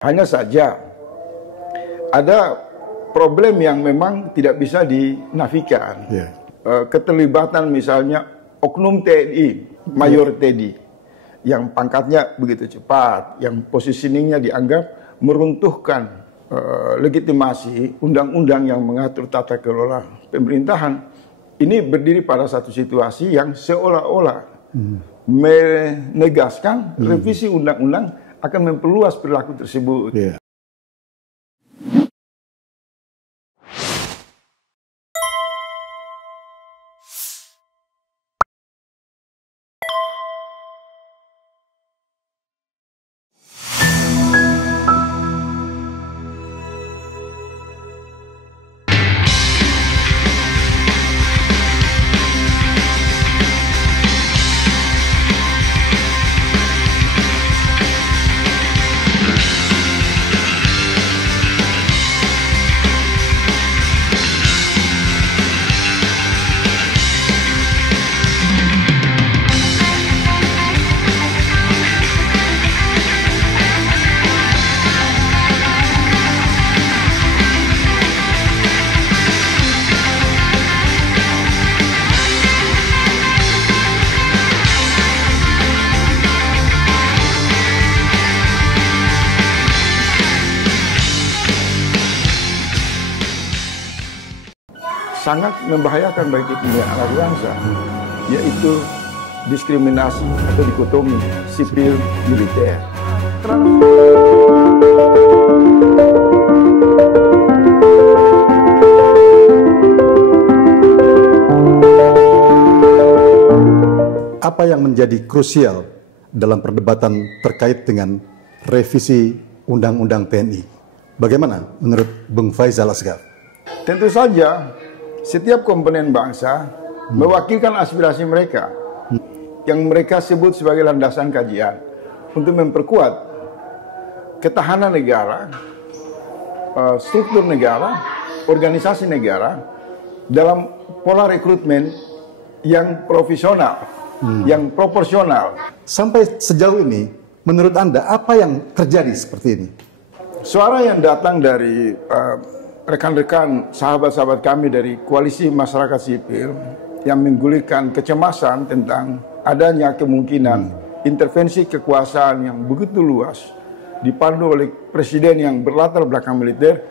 Hanya saja ada problem yang memang tidak bisa dinafikan. Keterlibatan misalnya oknum TNI, Mayor Teddy, yang pangkatnya begitu cepat, yang positioningnya dianggap meruntuhkan legitimasi undang-undang yang mengatur tata kelola pemerintahan. Ini berdiri pada satu situasi yang seolah-olah menegaskan revisi undang-undang akan memperluas perilaku tersebut. Sangat membahayakan bagi kepentingan anak bangsa, yaitu diskriminasi atau dikotomi sipil militer. Apa yang menjadi krusial dalam perdebatan terkait dengan revisi Undang-Undang TNI? Bagaimana menurut Bung Faisal Asgaf? Tentu saja setiap komponen bangsa mewakilkan aspirasi mereka yang mereka sebut sebagai landasan kajian untuk memperkuat ketahanan negara, struktur negara, organisasi negara dalam pola rekrutmen yang profesional, yang proporsional. Sampai sejauh ini, menurut Anda apa yang terjadi seperti ini? Suara yang datang dari rekan-rekan sahabat-sahabat kami dari koalisi masyarakat sipil yang menggulirkan kecemasan tentang adanya kemungkinan intervensi kekuasaan yang begitu luas dipandu oleh presiden yang berlatar belakang militer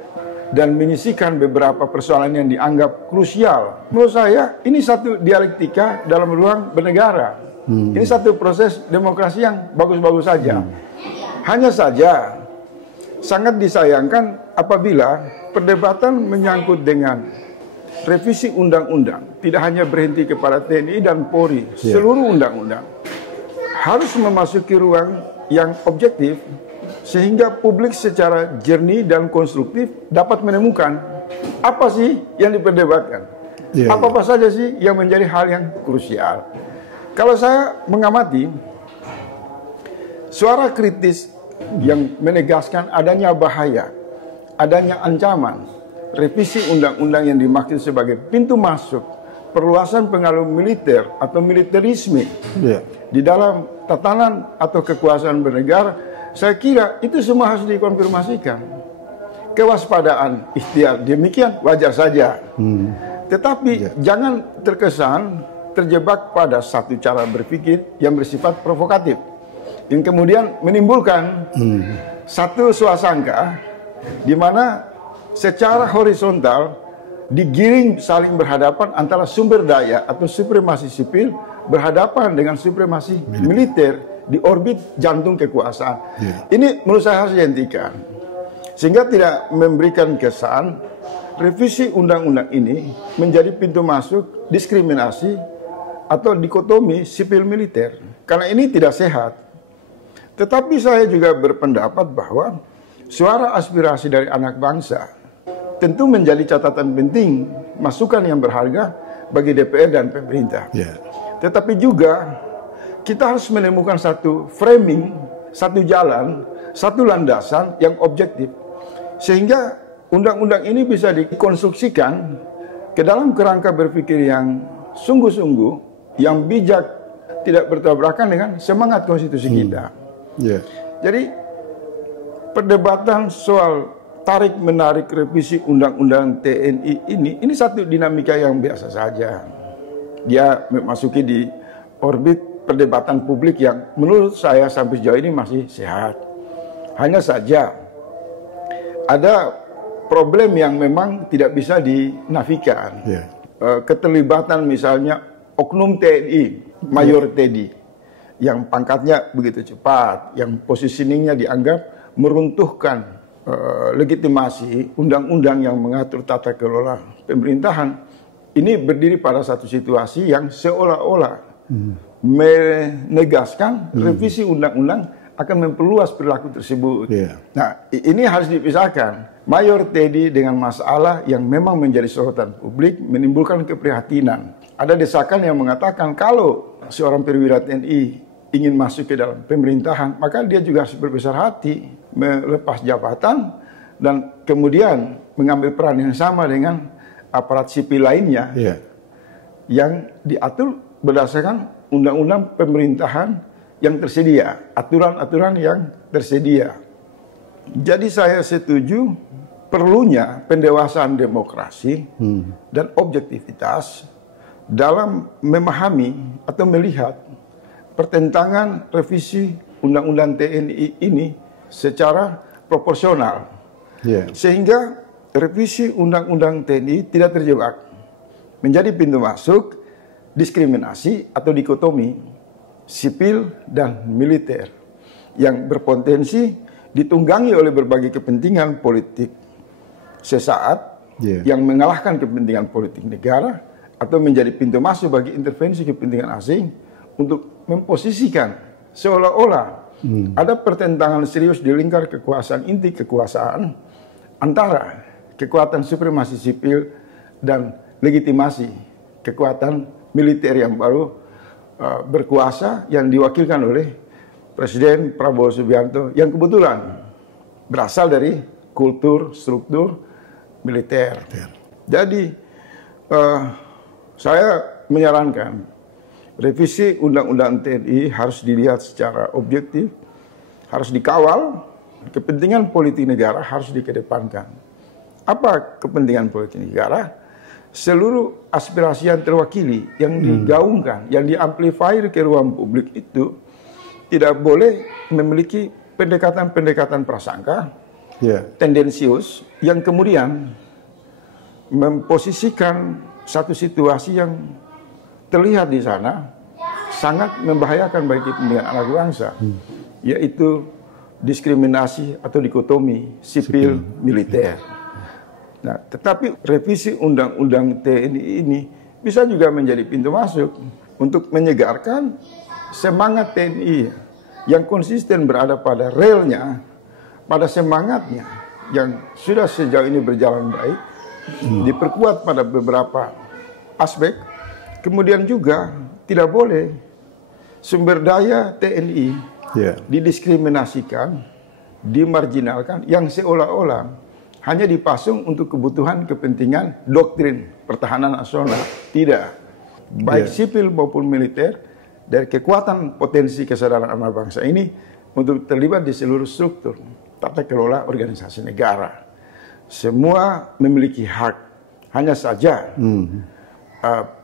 dan menyisihkan beberapa persoalan yang dianggap krusial. Menurut saya ini satu dialektika dalam ruang bernegara. Ini satu proses demokrasi yang bagus-bagus saja. Hanya saja sangat disayangkan apabila perdebatan menyangkut dengan revisi undang-undang tidak hanya berhenti kepada TNI dan Polri, seluruh undang-undang harus memasuki ruang yang objektif sehingga publik secara jernih dan konstruktif dapat menemukan apa sih yang diperdebatkan, apa-apa saja sih yang menjadi hal yang krusial. Kalau saya mengamati suara kritis yang menegaskan adanya bahaya, adanya ancaman revisi undang-undang yang dimaksud sebagai pintu masuk perluasan pengaruh militer atau militerisme di dalam tatanan atau kekuasaan bernegara, saya kira itu semua harus dikonfirmasikan. Kewaspadaan ikhtiar demikian wajar saja, tetapi jangan terkesan terjebak pada satu cara berpikir yang bersifat provokatif yang kemudian menimbulkan satu suasangka di mana secara horizontal digiring saling berhadapan antara sumber daya atau supremasi sipil berhadapan dengan supremasi militer di orbit jantung kekuasaan. Ini menurut saya harus dihentikan sehingga tidak memberikan kesan revisi undang-undang ini menjadi pintu masuk diskriminasi atau dikotomi sipil militer, karena ini tidak sehat. Tetapi saya juga berpendapat bahwa suara aspirasi dari anak bangsa tentu menjadi catatan penting, masukan yang berharga bagi DPR dan pemerintah. Tetapi juga kita harus menemukan satu framing, satu jalan, satu landasan yang objektif. Sehingga undang-undang ini bisa dikonstruksikan ke dalam kerangka berpikir yang sungguh-sungguh, yang bijak, tidak bertabrakan dengan semangat konstitusi kita. Jadi perdebatan soal tarik-menarik revisi Undang-Undang TNI ini satu dinamika yang biasa saja. Dia memasuki di orbit perdebatan publik yang menurut saya sampai sejauh ini masih sehat. Hanya saja ada problem yang memang tidak bisa dinafikan. Keterlibatan misalnya oknum TNI, Mayor Teddy, yang pangkatnya begitu cepat, yang positioningnya dianggap meruntuhkan legitimasi undang-undang yang mengatur tata kelola pemerintahan. Ini berdiri pada satu situasi yang seolah-olah menegaskan revisi undang-undang akan memperluas perilaku tersebut. Nah, ini harus dipisahkan. Mayor Teddy dengan masalah yang memang menjadi sorotan publik menimbulkan keprihatinan. Ada desakan yang mengatakan kalau seorang perwira TNI ingin masuk ke dalam pemerintahan, maka dia juga harus berbesar hati melepas jabatan dan kemudian mengambil peran yang sama dengan aparat sipil lainnya yang diatur berdasarkan undang-undang pemerintahan yang tersedia, aturan-aturan yang tersedia. Jadi saya setuju perlunya pendewasaan demokrasi dan objektivitas dalam memahami atau melihat pertentangan revisi Undang-Undang TNI ini secara proporsional. Sehingga revisi Undang-Undang TNI tidak terjebak menjadi pintu masuk diskriminasi atau dikotomi sipil dan militer yang berpotensi ditunggangi oleh berbagai kepentingan politik sesaat yang mengalahkan kepentingan politik negara atau menjadi pintu masuk bagi intervensi kepentingan asing untuk memposisikan seolah-olah ada pertentangan serius di lingkar kekuasaan inti kekuasaan antara kekuatan supremasi sipil dan legitimasi kekuatan militer yang baru berkuasa yang diwakilkan oleh Presiden Prabowo Subianto yang kebetulan berasal dari kultur struktur militer. Jadi saya menyarankan revisi Undang-Undang TNI harus dilihat secara objektif, harus dikawal, kepentingan politik negara harus dikedepankan. Apa kepentingan politik negara? Seluruh aspirasi yang terwakili, yang digaungkan, yang diamplifier ke ruang publik itu tidak boleh memiliki pendekatan-pendekatan prasangka, tendensius, yang kemudian memposisikan satu situasi yang terlihat di sana sangat membahayakan bagi kepentingan anak bangsa, yaitu diskriminasi atau dikotomi sipil militer. Nah, tetapi revisi Undang-Undang TNI ini bisa juga menjadi pintu masuk untuk menyegarkan semangat TNI yang konsisten berada pada relnya, pada semangatnya yang sudah sejauh ini berjalan baik, diperkuat pada beberapa aspek. Kemudian juga tidak boleh sumber daya TNI didiskriminasikan, dimarginalkan, yang seolah-olah hanya dipasung untuk kebutuhan kepentingan doktrin pertahanan nasional. Tidak. Baik sipil maupun militer, dari kekuatan potensi kesadaran anak bangsa ini untuk terlibat di seluruh struktur tata kelola organisasi negara. Semua memiliki hak. Hanya saja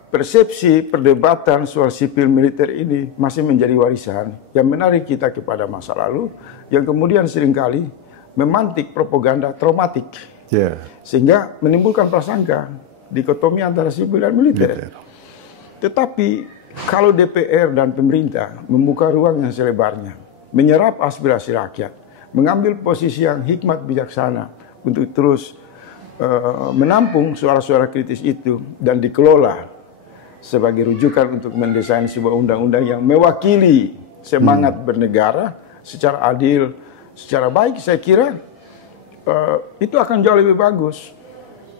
persepsi perdebatan soal sipil militer ini masih menjadi warisan yang menarik kita kepada masa lalu, yang kemudian seringkali memantik propaganda traumatik, sehingga menimbulkan prasangka dikotomi antara sipil dan militer. Tetapi kalau DPR dan pemerintah membuka ruang yang selebarnya, menyerap aspirasi rakyat, mengambil posisi yang hikmat bijaksana untuk terus menampung suara-suara kritis itu dan dikelola sebagai rujukan untuk mendesain sebuah undang-undang yang mewakili semangat bernegara secara adil, secara baik, saya kira itu akan jauh lebih bagus.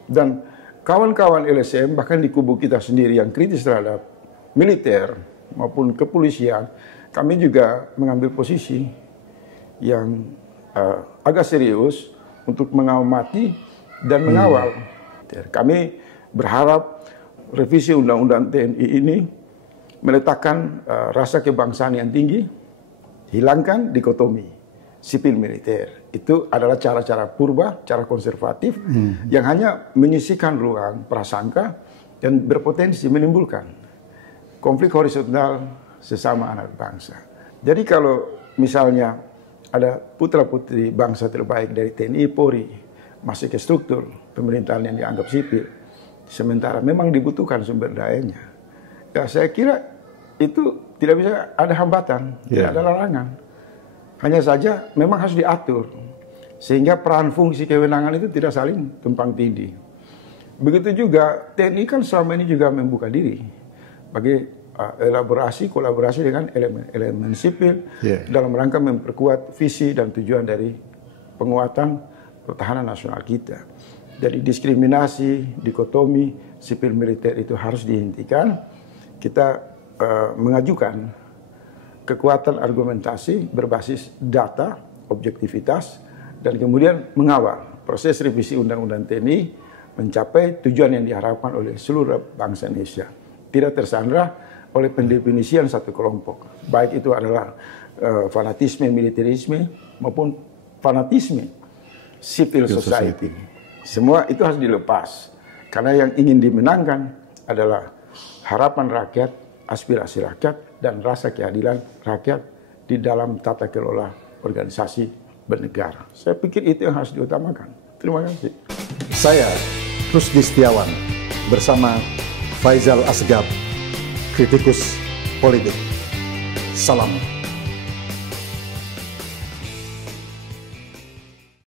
Dan kawan-kawan LSM, bahkan di kubu kita sendiri yang kritis terhadap militer maupun kepolisian, kami juga mengambil posisi yang agak serius untuk mengamati dan mengawal. Kami berharap revisi Undang-Undang TNI ini meletakkan rasa kebangsaan yang tinggi, hilangkan dikotomi sipil militer. Itu adalah cara-cara purba, cara konservatif yang hanya menyisihkan ruang prasangka dan berpotensi menimbulkan konflik horizontal sesama anak bangsa. Jadi kalau misalnya ada putra-putri bangsa terbaik dari TNI Polri masuk ke struktur pemerintahan yang dianggap sipil, sementara memang dibutuhkan sumber dayanya, ya saya kira itu tidak bisa ada hambatan, tidak ada larangan. Hanya saja memang harus diatur sehingga peran fungsi kewenangan itu tidak saling tumpang tindih. Begitu juga TNI kan selama ini juga membuka diri bagi kolaborasi dengan elemen sipil dalam rangka memperkuat visi dan tujuan dari penguatan pertahanan nasional kita. Jadi diskriminasi, dikotomi sipil militer itu harus dihentikan. Kita mengajukan kekuatan argumentasi berbasis data, objektivitas, dan kemudian mengawal proses revisi Undang-Undang TNI mencapai tujuan yang diharapkan oleh seluruh bangsa Indonesia. Tidak tersandra oleh pendefinisian satu kelompok. Baik itu adalah fanatisme militerisme maupun fanatisme civil society. Semua itu harus dilepas. Karena yang ingin dimenangkan adalah harapan rakyat, aspirasi rakyat, dan rasa keadilan rakyat di dalam tata kelola organisasi bernegara. Saya pikir itu yang harus diutamakan. Terima kasih. Saya, Rusdi Setiawan, bersama Faisal Asgab, kritikus politik. Salam.